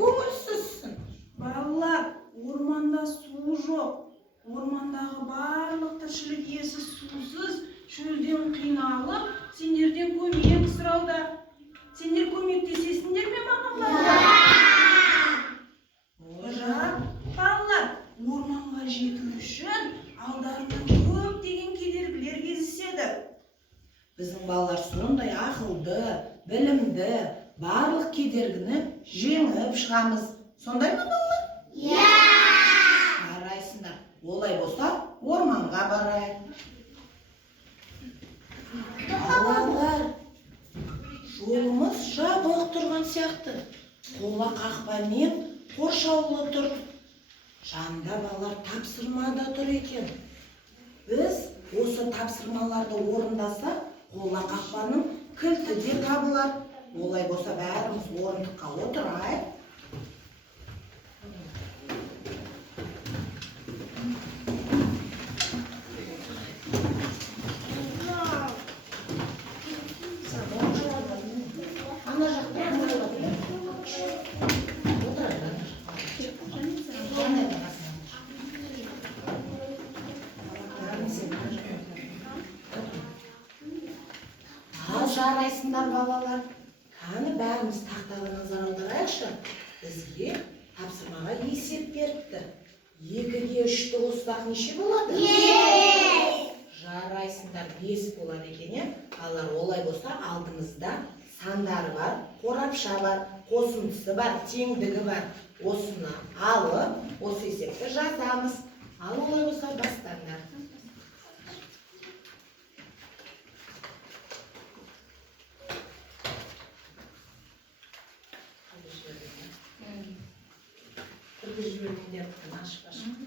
көңілсізсің? Балалар, орманда су жоқ. Ормандағы барлық тіршілік иесі сусыз, шөлден қиналып, сендерден көмек сұрауда. Сендер көмектесесіңдер ме маған балалар? Балалар, орманға жету үшін алдарынан көптеген кедергілер кездеседі. Біздің балалар сондай ақылды, білімді, барлық кедергіні жеңіп шығамыз. Сондай ма балалар? Иә! Жарайсыңдар. Олай болса, орманға барайық. Балалар, жолымыз жабық тұрған сияқты. Қола қақпамен қоршаулы тұр. Жанында балалар тапсырма да тұр екен. Біз осы тапсырмаларды орындасақ, қола қақпаның кілті де табылар. Олай болса, бәріміз орындыққа отырайық. Жарайсыңдар балалар. Қаны бәріміз тақтаға назар аударайықшы. Бізге тапсырмаға есеп беріпті. 2-ге 3-ті қоссақ неше болады? 5. Жарайсыңдар, 5 болады екен. Балалар, олай болса, алдымызда сандары бар, қорапша бар, қосындысы бар, теңдігі бар. Осыны алып, осы есепті жазамыз. Ал олай болса, бастаңдар. Бір жібермендер, ашып-ашып.